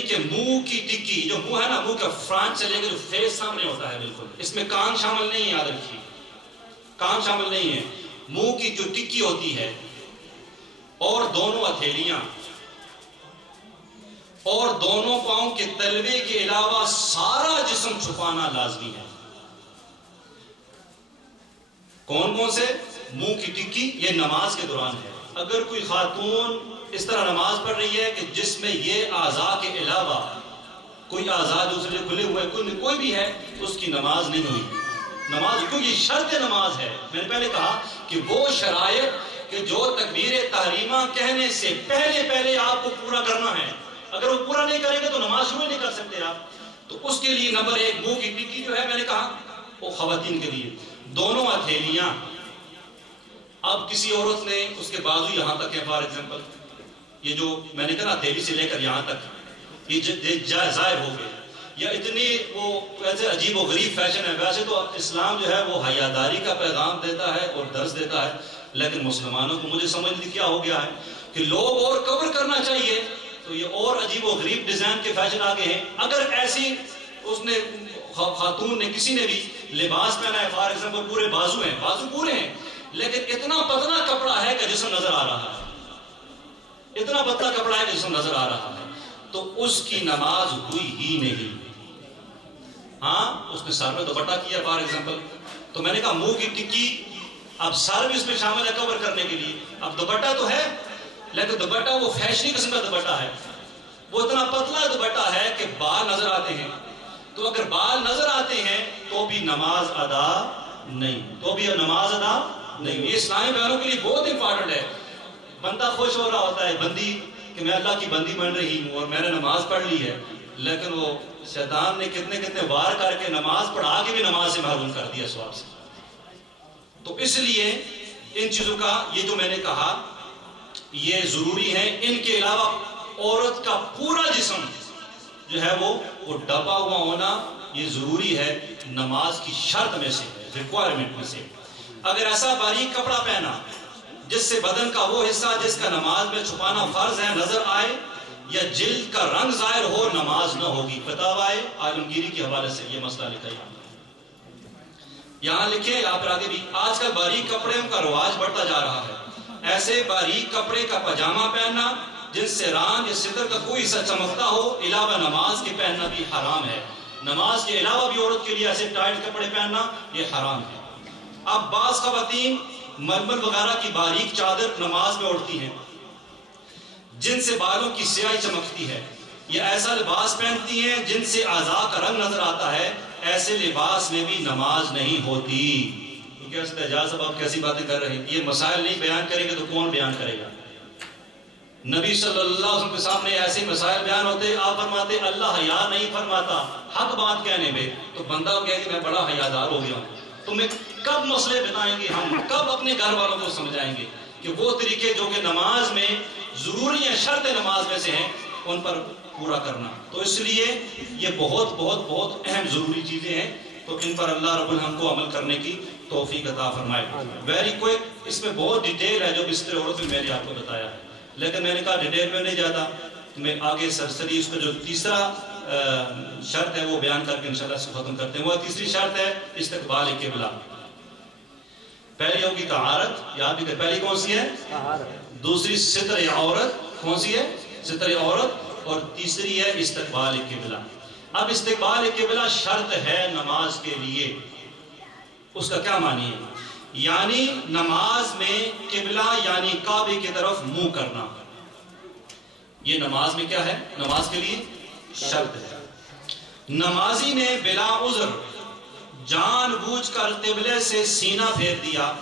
کہ منہ کی ٹکی، جو منہ ہے نا، منہ کا فرانٹ سے لے کے جو فیس سامنے ہوتا ہے بالکل، اس میں کان شامل نہیں ہے، یاد رکھیے کان شامل نہیں ہے، منہ کی جو ٹکی ہوتی ہے اور دونوں ہتھیلیاں اور دونوں پاؤں کے تلوے کے علاوہ سارا جسم چھپانا لازمی ہے۔ کون کون سے؟ منہ کی ٹکی، یہ نماز کے دوران ہے۔ اگر کوئی خاتون اس طرح نماز پڑھ رہی ہے کہ جس میں یہ اعضاء کے علاوہ کوئی اعضاء دوسرے کھلے ہوئے کوئی بھی ہے، اس کی نماز نہیں ہوئی۔ نماز کو یہ شرط نماز ہے۔ میں نے پہلے کہا کہ وہ شرائط کہ جو تکبیر تحریمہ کہنے سے پہلے آپ کو پورا کرنا ہے، اگر وہ پورا نہیں کریں گے تو نماز شروع نہیں کر سکتے آپ۔ تو اس کے لیے نمبر 1 منہ کی ٹکی جو ہے، میں نے کہا وہ خواتین کے لیے، دونوں ہتھیلیاں۔ اب کسی عورت نے اس کے بازو یہاں تک ہے، فار ایگزامپل یہ جو میں نے کہا ہتھیلی سے لے کر یہاں تک یہ ظاہر ہو گئے، یا اتنی وہ ایسے عجیب و غریب فیشن ہے۔ ویسے تو اسلام جو ہے وہ حیاداری کا پیغام دیتا ہے اور درس دیتا ہے، لیکن مسلمانوں کو مجھے سمجھ نہیں کیا ہو گیا ہے کہ لوگ اور کور کرنا چاہیے تو یہ اور عجیب و غریب ڈیزائن کے فیشن آگے ہیں۔ اگر ایسی اس نے خاتون نے کسی نے بھی لباس پہنا ہے، فار ایگزامپل پورے بازو ہیں، بازو پورے ہیں، لیکن اتنا پتلا کپڑا ہے کہ جسم نظر آ رہا ہے، اتنا پتلا کپڑا ہے کہ جسم نظر آ رہا ہے، تو اس کی نماز ہوئی ہی نہیں۔ ہاں اس نے سر میں دوپٹہ کیا فار ایگزامپل، تو میں نے کہا منہ کی ٹکی، اب سر بھی اس میں شامل ہے کور کرنے کے لیے۔ اب دوپٹہ تو ہے، لیکن دوپٹہ وہ فیشنی قسم کا دوپٹہ ہے، وہ اتنا پتلا دوپٹہ ہے کہ بال نظر آتے ہیں۔ تو اگر بال نظر آتے ہیں تو بھی نماز ادا نہیں، یہ اسلامی بہنوں کے لیے بہت امپورٹنٹ ہے۔ بندہ خوش ہو رہا ہوتا ہے، بندی، کہ میں اللہ کی بندی بن رہی ہوں اور میں نے نماز پڑھ لی ہے، لیکن وہ شیطان نے کتنے وار کر کے نماز پڑھا کے بھی نماز سے محروم کر دیا ثواب سے۔ تو اس لیے ان چیزوں کا، یہ جو میں نے کہا یہ ضروری ہے۔ ان کے علاوہ عورت کا پورا جسم جو ہے وہ ڈبا ہوا ہونا یہ ضروری ہے، نماز کی شرط میں سے، ریکوائرمنٹ میں سے۔ اگر ایسا باریک کپڑا پہنا جس سے بدن کا وہ حصہ جس کا نماز میں چھپانا فرض ہے نظر آئے، یا جلد کا رنگ ظاہر ہو، نماز نہ ہوگی۔ فتاوی عالمگیری کے حوالے سے یہ مسئلہ لکھا ہے، یہاں لکھے آپ آگے بھی۔ آج کل باریک کپڑے کا رواج بڑھتا جا رہا ہے، ایسے باریک کپڑے کا پاجامہ پہننا جن سے ران یا صدر کا کوئی حصہ چمکتا ہو، علاوہ نماز کے پہننا بھی حرام ہے۔ نماز کے علاوہ بھی عورت کے لیے ایسے ٹائٹ کپڑے پہننا یہ حرام ہے۔ اب بعض خواتین ململ وغیرہ کی باریک چادر نماز میں اوڑھتی ہیں جن سے بالوں کی سیاہی چمکتی ہے، یا ایسا لباس پہنتی ہیں جن سے اعضاء کا رنگ نظر آتا ہے، ایسے لباس میں بھی نماز نہیں ہوتی۔ اجازت صاحب آپ کیسی باتیں کر رہے ہیں، یہ مسائل نہیں بیان کریں گے تو کون بیان کرے گا؟ نبی صلی اللہ علیہ وسلم کے سامنے ایسے مسائل بیان ہوتے، آپ فرماتے اللہ حیا نہیں فرماتا حق بات کہنے میں، تو بندہ کہے کہ میں بڑا حیادار ہو گیا ہوں۔ تمہیں کب مسئلے بتائیں گے ہم، کب اپنے گھر والوں کو سمجھائیں گے کہ وہ طریقے جو کہ نماز میں ضروری ہیں، شرط نماز میں سے ہیں، ان پر پورا کرنا۔ تو اس لیے یہ بہت بہت بہت اہم ضروری چیزیں ہیں، تو ان پر اللہ رب العالمین کو عمل کرنے کی توفیق عطا فرمائے۔ ویری کوئک، اس میں بہت ڈیٹیل ہے جو بستر عورت میں میں نے آپ کو بتایا ہے، لیکن میں نے کہا ڈیٹیل میں نہیں جاتا، میں آگے سرسری اس کا جو تیسرا شرط ہے وہ بیان کر کے انشاءاللہ اس کو ختم کرتے ہیں۔ وہ تیسری شرط ہے استقبال قبلہ۔ پہلی ہوگی طہارت، یاد بھی کر، پہلی کون سی ہے؟ دوسری ستر عورت، کون سی ہے؟ ستر عورت، اور تیسری ہے استقبال قبلہ۔ اب استقبال قبلہ شرط ہے نماز کے لیے، اس کا کیا معنی ہے؟ یعنی نماز میں قبلہ یعنی کعبے کی طرف منہ کرنا، یہ نماز میں کیا ہے؟ نماز کے لیے شرط ہے۔ نمازی نے بلا عذر جان بوجھ کر قبلے سے سینہ پھیر دیا،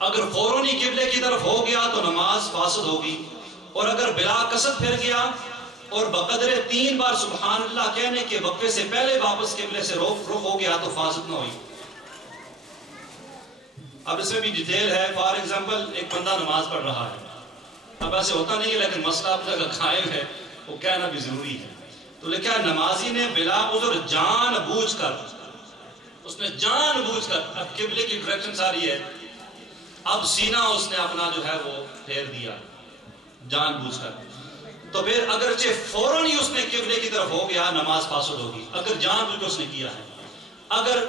اگر فوراً ہی قبلے کی طرف ہو گیا تو نماز فاسد ہوگی، اور اگر بلا قصد پھر گیا اور بقدر 3 بار سبحان اللہ کہنے کے وقفے سے پہلے واپس قبلے سے رخ ہو گیا تو فاسد نہ ہوئی۔ اب اس میں بھی ڈیٹیل ہے، فار ایگزامپل ایک بندہ نماز پڑھ رہا ہے، اب ایسے ہوتا نہیں ہے لیکن مسئلہ اب تک قائم ہے، وہ کہنا بھی ضروری ہے۔ تو لکھا ہے نمازی نے بلا عذر جان بوجھ کر، اس نے جان بوجھ کر، اب قبلے کی ڈائریکشن ساری ہے، اب سینہ اس نے اپنا جو ہے وہ پھیر دیا جان بوجھ کر، تو پھر اگرچہ فوراً ہی اس نے قبلے کی طرف ہو گیا نماز فاسد ہوگی، اگر جان بوجھ کے اس نے کیا ہے. اگر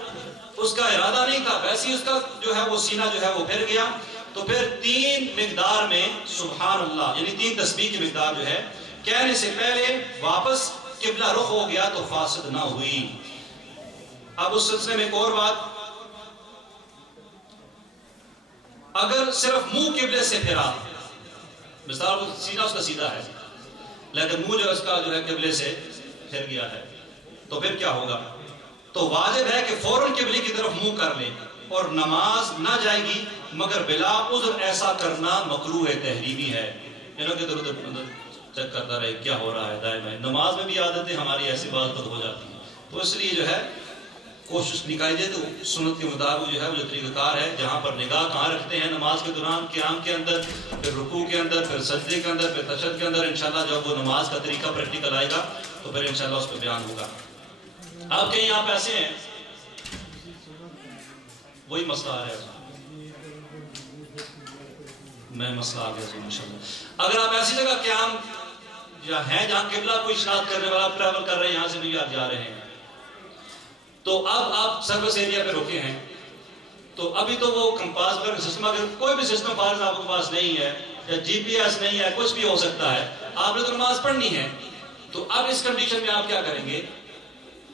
اس کا ارادہ نہیں تھا ویسے ہی اس کا جو ہے وہ سینہ جو ہے وہ پھر گیا، تو پھر 3 مقدار میں سبحان اللہ یعنی 3 تسبیح کی مقدار جو ہے کہنے سے پہلے واپس قبلہ رخ ہو گیا تو فاسد نہ ہوئی. اب اس سلسلے میں ایک اور بات، اگر صرف منہ قبلے سے پھرا، مثال سینہ اس کا سیدھا ہے لیکن منہ جو اس کا جو ہے قبلے سے پھر گیا ہے، تو پھر کیا ہوگا؟ تو واجب ہے کہ فوراً قبلے کی طرف منہ کر لیں اور نماز نہ جائے گی، مگر بلا عذر ایسا کرنا مکروہ تحریمی ہے. کہ ادھر چیک کرتا رہے کیا ہو رہا ہے دائم ہے. نماز میں بھی عادتیں ہماری ایسی بات ہو جاتی ہیں، تو اس لیے جو ہے کوشش نکالی جائے تو سنت کے مطابق جو ہے وہ جو طریقہ کار ہے، جہاں پر نگاہ کہاں رکھتے ہیں نماز کے دوران، قیام کے اندر، پھر رکوع کے اندر، پھر سجدے کے اندر، پھر تشہد کے اندر، انشاءاللہ جب وہ نماز کا طریقہ پریکٹیکل آئے گا تو پھر انشاءاللہ اس پہ بیان ہوگا. آپ کہیں آپ ایسے ہیں، وہی مسئلہ آ رہا ہے، میں مسئلہ آ گیا انشاءاللہ. اگر آپ ایسی جگہ قیام ہیں جہاں قبلہ کوئی اشارت کرنے والا ٹریول کر رہے ہیں، یہاں سے بھی آپ جا رہے ہیں، تو اب آپ سروس ایریا پہ رکے ہیں، تو ابھی تو وہ کمپاس پر سسٹم، اگر کوئی بھی سسٹم فارغ آپ کے پاس نہیں ہے یا جی پی ایس نہیں ہے، کچھ بھی ہو سکتا ہے، آپ نے تو نماز پڑھنی ہے. تو اب اس کنڈیشن میں آپ کیا کریں گے؟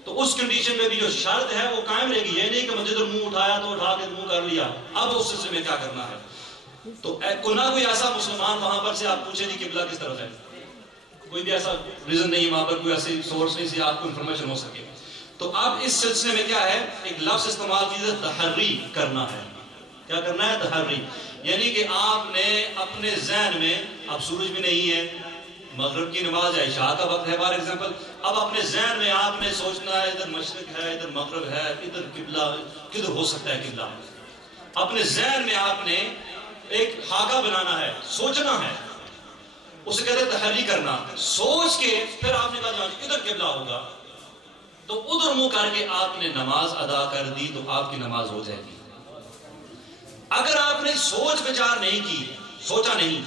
تو اس کنڈیشن میں بھی جو شرط ہے وہ قائم رہے گی. یہ نہیں کہ مسجد منہ اٹھایا تو اٹھا کے منہ کر لیا. اب اس سلسلے میں کیا کرنا ہے؟ تو کوئی ایسا مسلمان وہاں پر سے آپ پوچھیں جی قبلہ کس طرف ہے، کوئی بھی ایسا ریزن نہیں وہاں پر، کوئی ایسی سورس نہیں سے آپ کو انفارمیشن ہو سکے. تو اب اس سلسلے میں کیا ہے، ایک لفظ استعمال کیجیے، تحری کرنا ہے. کیا کرنا ہے؟ تحری. یعنی کہ آپ نے اپنے ذہن میں، اب سورج بھی نہیں ہے، مغرب کی نماز ہے، عشاء کا وقت ہے فار ایگزامپل، اب اپنے ذہن میں آپ نے سوچنا ہے ادھر مشرق ہے، ادھر مغرب ہے، ادھر قبلہ کدھر ہو سکتا ہے قبلہ. اپنے ذہن میں آپ نے ایک خاکہ بنانا ہے، سوچنا ہے، اسے کہتے ہیں تحری کرنا. سوچ کے پھر آپ نے کہا ادھر قبلہ ہوگا، تو ادھر منہ کر کے آپ نے نماز ادا کر دی تو آپ کی نماز ہو جائے گی. اگر آپ نے سوچ بچار نہیں کی، سوچا نہیں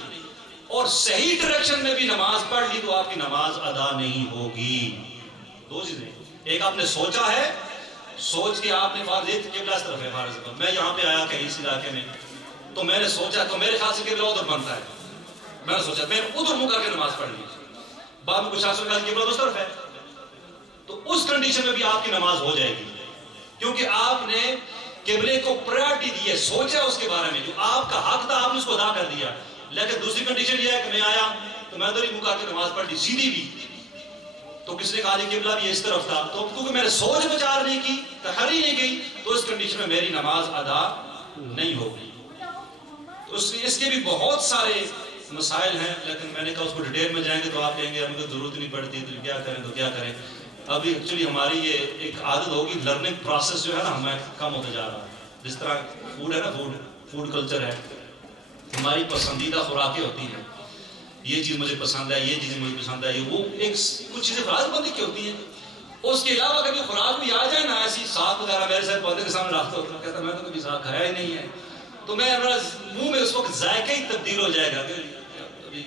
اور صحیح ڈائریکشن میں بھی نماز پڑھ لی تو آپ کی نماز ادا نہیں ہوگی. 2 چیزیں، ایک آپ نے سوچا ہے، سوچ کے آپ نے قبلہ اس طرف ہے، میں یہاں پہ آیا کہیں اس علاقے میں، تو میں نے سوچا تو میرے خیال سے قبلہ ادھر بنتا ہے، میں نے سوچا میں ادھر منہ کر کے نماز پڑھ لی، بعد میں کچھ شخص نے کہا قبلہ اس طرف ہے، تو اس کنڈیشن میں بھی آپ کی نماز ہو جائے گی، کیونکہ آپ نے قبلے کو پرائرٹی دی ہے، سوچا اس کے بارے میں، جو آپ کا حق تھا آپ نے اس کو ادا کر دیا. لیکن دوسری کنڈیشن یہ ہے کہ میں آیا تو میں ادھر ہی منہ کر کے نماز پڑھ لی سیدھی بھی، تو کس نے کہا قبلہ بھی اس طرف تھا، تو کیونکہ میں نے سوچ بچار نہیں کی، تحری نہیں گئی، تو اس کنڈیشن میں میری نماز ادا نہیں ہوگی. تو اس کے بھی بہت سارے مسائل ہیں، لیکن میں نے کہا اس کو ڈیٹیل میں جائیں گے تو آپ کہیں گے ہمیں تو ضرورت نہیں پڑتی، تو کیا کریں تو کیا کریں. ابھی ایکچولی ہماری یہ ایک عادت ہوگی، لرننگ پروسیس جو ہے نا ہمیں کم ہوتا جا رہا ہے. جس طرح فوڈ ہے نا، فوڈ کلچر ہے، ہماری پسندیدہ خوراکیں ہوتی ہیں، یہ چیز مجھے پسند ہے، یہ چیزیں مجھے پسند ہے، وہ ایک کچھ چیزیں خاص بندی کی ہوتی ہیں. اس کے علاوہ کبھی خوراک بھی آ جائے نا ایسی، ساگ وغیرہ میرے ساتھ پودے کے سامنے رکھتا ہوتا، کہتا میں تو کبھی ساگ کھایا ہی نہیں ہے، تو میں منہ میں اس وقت ذائقہ ہی تبدیل ہو جائے گا. کبھی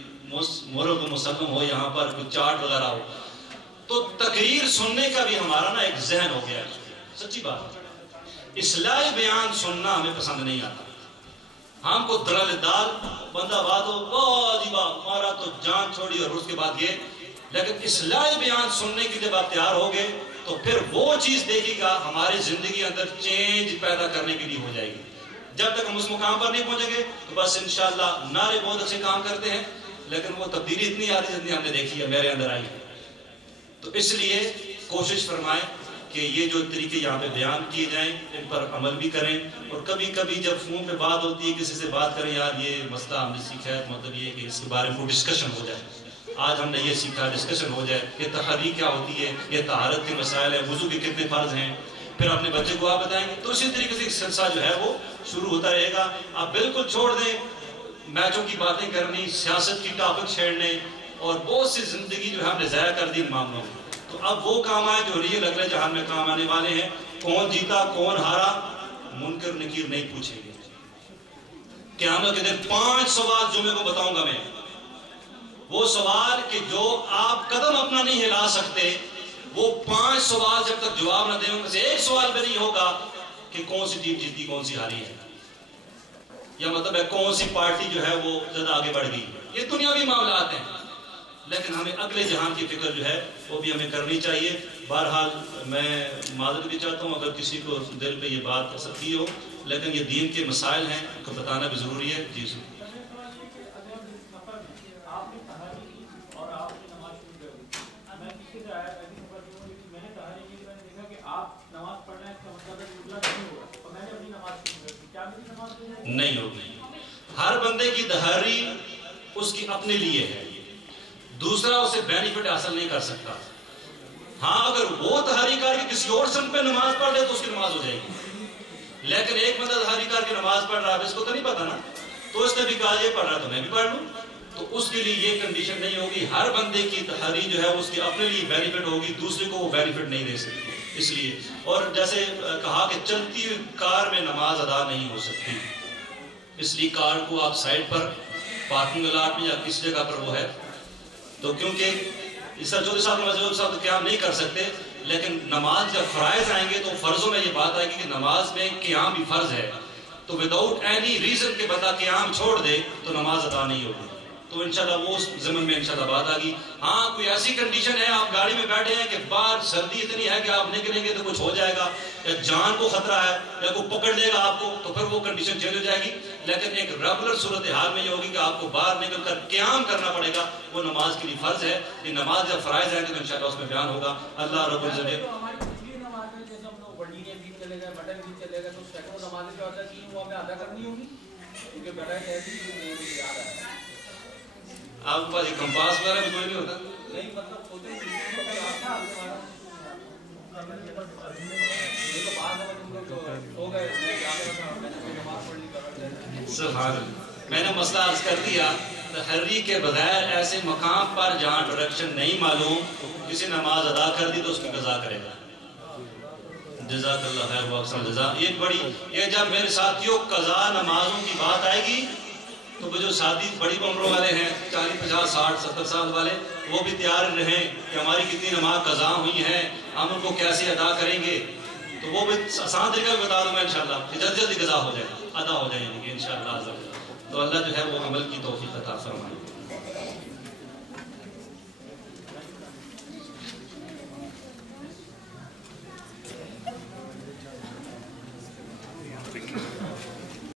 موروں کو مسلم ہو، یہاں پر کوئی چاٹ وغیرہ ہو، تو تقریر سننے کا بھی ہمارا نا ایک ذہن ہو گیا ہے. سچی بات ہے، اصلاحی بیان سننا ہمیں پسند نہیں آتا. ہم کو دلال دال بندہ بات ہو، واہ جی واہ مارا تو جان چھوڑی، اور اس کے بعد یہ. لیکن اصلاحی بیان سننے کی جب آپ تیار ہوگے تو پھر وہ چیز دیکھے گا ہماری زندگی اندر چینج پیدا کرنے کے لیے ہو جائے گی. جب تک ہم اس مقام پر نہیں پہنچیں گے تو بس انشاءاللہ نعرے بہت اچھے کام کرتے ہیں، لیکن وہ تبدیلی اتنی آتی جتنی ہم نے دیکھی ہے میرے اندر آئی ہے. تو اس لیے کوشش فرمائیں کہ یہ جو طریقے یہاں پہ بیان کیے جائیں ان پر عمل بھی کریں. اور کبھی کبھی جب فون پہ بات ہوتی ہے کسی سے بات کریں، یار یہ مسئلہ ہم نے سیکھا ہے، مطلب یہ کہ اس کے بارے میں ڈسکشن ہو جائے. آج ہم نے یہ سیکھا، ڈسکشن ہو جائے. یہ تحری کیا ہوتی ہے، یہ طہارت کے مسائل ہیں، وضو کے کتنے فرض ہیں، پھر اپنے بچے کو آپ بتائیں گے. تو اسی طریقے سے ایک سلسلہ جو ہے وہ شروع ہوتا رہے گا. آپ بالکل چھوڑ دیں میچوں کی باتیں کرنی، سیاست کی ٹاپک چھیڑنے، اور بہت سی زندگی جو ہے ہم نے ضائع کر دی ان معاملوں میں. تو اب وہ کام آئے جو ریئل اگلے جہان میں کام آنے والے ہیں. کون جیتا کون ہارا منکر نکیر نہیں پوچھیں گے. قیامت کے دن 5 سوال جمعے کو بتاؤں گا میں. وہ سوال کہ جو آپ قدم اپنا نہیں ہلا سکتے، وہ 5 سوال جب تک جواب نہ دیں ان میں سے ایک سوال بھی نہیں ہوگا کہ کون سی ٹیم جیتی کون سی ہاری ہے، یا مطلب ہے کون سی پارٹی جو ہے وہ زیادہ آگے بڑھ گئی. یہ دنیاوی معاملات ہیں، لیکن ہمیں اگلے جہان کی فکر جو ہے وہ بھی ہمیں کرنی چاہیے. بہرحال میں معذرت بھی چاہتا ہوں اگر کسی کو دل پہ یہ بات اثر کی ہو، لیکن یہ دین کے مسائل ہیں، ان کو بتانا بھی ضروری ہے. جی سر. نہیں ہوگی. ہر بندے کی تحری اس کی اپنے لیے ہے، دوسرا اسے بینیفٹ حاصل نہیں کر سکتا. ہاں اگر وہ تحری کر کے کسی اور سمت پہ نماز پڑھ لے تو اس کی نماز ہو جائے گی، لیکن ایک بندہ تحری کر کے نماز پڑھ رہا ہے، اس کو تو نہیں پتا نا، تو اس نے بھی کہا یہ پڑھ رہا تو میں بھی پڑھ لوں، تو اس کے لیے یہ کنڈیشن نہیں ہوگی. ہر بندے کی تحری جو ہے اس کے اپنے لیے بینیفٹ ہوگی، دوسرے کو وہ بینیفٹ نہیں دے سکتی. اس لیے اور جیسے کہا کہ چلتی ہوئی کار میں نماز ادا نہیں ہو سکتی، اس لیے کار کو آپ سائڈ پر پارکنگ لاٹ میں یا کس جگہ پر وہ ہے، تو کیونکہ اس طرح چودھری صاحب قیام نہیں کر سکتے، لیکن نماز جب فرائض آئیں گے تو فرضوں میں یہ بات آئے گی کہ نماز میں قیام بھی فرض ہے، تو وداؤٹ اینی ریزن کہ بندہ قیام چھوڑ دے تو نماز ادا نہیں ہوگی. تو انشاءاللہ وہ اس زمن میں انشاءاللہ بات آگی. ہاں کوئی ایسی کنڈیشن ہے آپ گاڑی میں بیٹھے ہیں کہ باہر سردی اتنی ہے کہ آپ نکلیں گے تو کچھ ہو جائے گا یا جان کو خطرہ ہے یا کوئی پکڑ لے گا آپ کو، تو پھر وہ کنڈیشن چینج ہو جائے گی. لیکن ایک ریگولر صورتحال میں یہ ہوگی کہ آپ کو باہر نکل کر قیام کرنا پڑے گا، وہ نماز کے لیے فرض ہے. یہ نماز جب فرائض آئیں گے تو انشاءاللہ اس میں بیان ہوگا. اللہ رب العزت آپ کے پاس ایک کمپاس وغیرہ بھی کوئی نہیں ہوتا؟ نہیں سبحان اللہ. میں نے مسئلہ عرض کر دیا، تحری کے بغیر ایسے مقام پر جہاں ڈائریکشن نہیں معلوم کسی نماز ادا کر دی تو اس کی قضا کرے گا. جزاک اللہ خیر و احسن جزا. یہ جب میرے ساتھیوں قضا نمازوں کی بات آئے گی تو وہ جو ساتھی بڑی عمروں والے ہیں 40 50 60 70 سال والے، وہ بھی تیار رہیں کہ ہماری کتنی نماز قضا ہوئی ہیں، ہم ان کو کیسے ادا کریں گے. تو وہ بھی آسان طریقہ بتا دوں میں انشاءاللہ کہ جلد جلدی قضا ہو جائے، ادا ہو جائیں گے انشاءاللہ. تو اللہ جو ہے وہ عمل کی